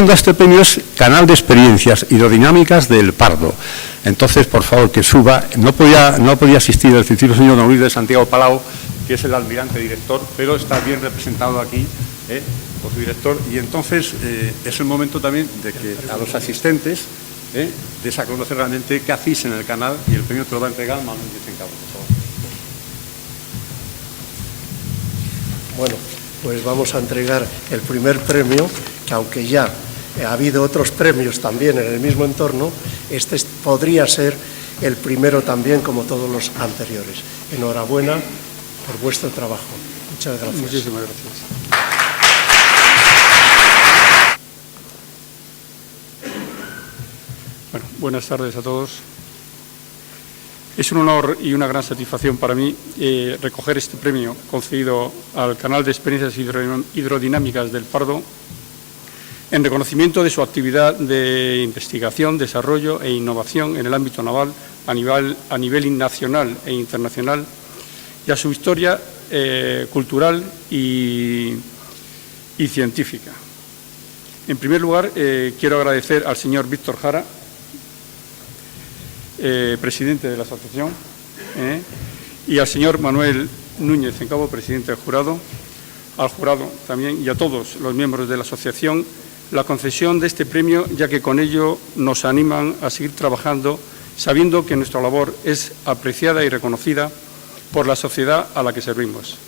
aludiendo a este premio es Canal de Experiencias Hidrodinámicas del Pardo. Entonces, por favor, que suba. No podía asistir el científico señor don Luis de Santiago Palau, que es el almirante director, pero está bien representado aquí por su director. Y entonces es el momento también de que a los asistentes de a conocer realmente qué hacéis en el canal, y el premio te lo va a entregar Manuel de Sencabo, por favor. Bueno, pues vamos a entregar el primer premio, que aunque ya ha habido otros premios también en el mismo entorno, este podría ser el primero también, como todos los anteriores. Enhorabuena por vuestro trabajo. Muchas gracias. Muchísimas gracias. Bueno, buenas tardes a todos. Es un honor y una gran satisfacción para mí recoger este premio concedido al Canal de Experiencias Hidrodinámicas del Pardo en reconocimiento de su actividad de investigación, desarrollo e innovación en el ámbito naval a nivel nacional e internacional, y a su historia cultural y científica. En primer lugar, quiero agradecer al señor Víctor Jara, presidente de la asociación, y al señor Manuel Núñez Cencabo, presidente del jurado, al jurado también y a todos los miembros de la asociación la concesión de este premio, ya que con ello nos animan a seguir trabajando, sabiendo que nuestra labor es apreciada y reconocida por la sociedad a la que servimos.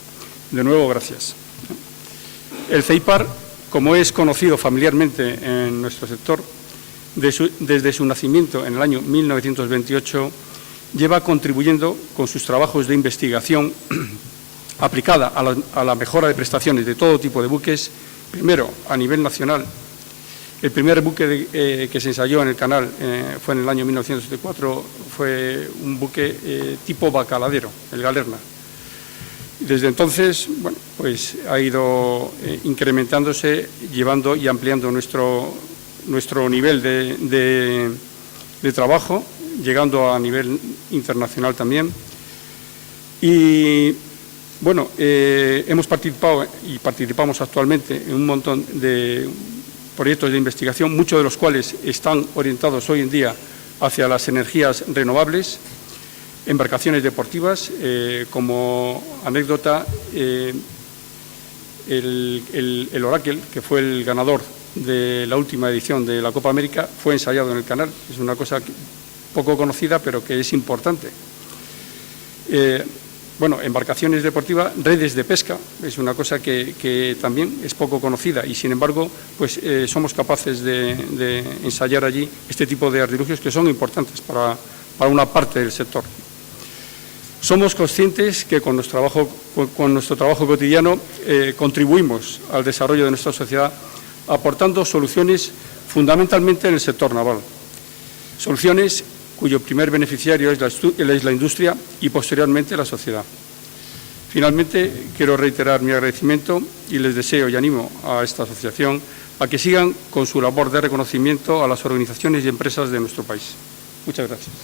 De nuevo, gracias. El CEIPAR, como es conocido familiarmente en nuestro sector, desde su nacimiento en el año 1928, lleva contribuyendo con sus trabajos de investigación aplicada a la mejora de prestaciones de todo tipo de buques, primero a nivel nacional. El primer buque que se ensayó en el canal fue en el año 1974, fue un buque tipo bacaladero, el Galerna. Desde entonces, bueno, pues ha ido incrementándose, llevando y ampliando nuestro nivel de trabajo, llegando a nivel internacional también. Y, bueno, hemos participado y participamos actualmente en un montón de proyectos de investigación, muchos de los cuales están orientados hoy en día hacia las energías renovables, embarcaciones deportivas. Como anécdota, el Oracle, que fue el ganador de la última edición de la Copa América, fue ensayado en el canal. Es una cosa poco conocida, pero que es importante. Bueno, embarcaciones deportivas, redes de pesca, es una cosa que también es poco conocida, y sin embargo pues somos capaces de ensayar allí este tipo de artilugios que son importantes para una parte del sector. Somos conscientes que con nuestro trabajo cotidiano contribuimos al desarrollo de nuestra sociedad, aportando soluciones fundamentalmente en el sector naval. Soluciones cuyo primer beneficiario es la industria y posteriormente la sociedad. Finalmente, quiero reiterar mi agradecimiento y les deseo y animo a esta asociación a que sigan con su labor de reconocimiento a las organizaciones y empresas de nuestro país. Muchas gracias.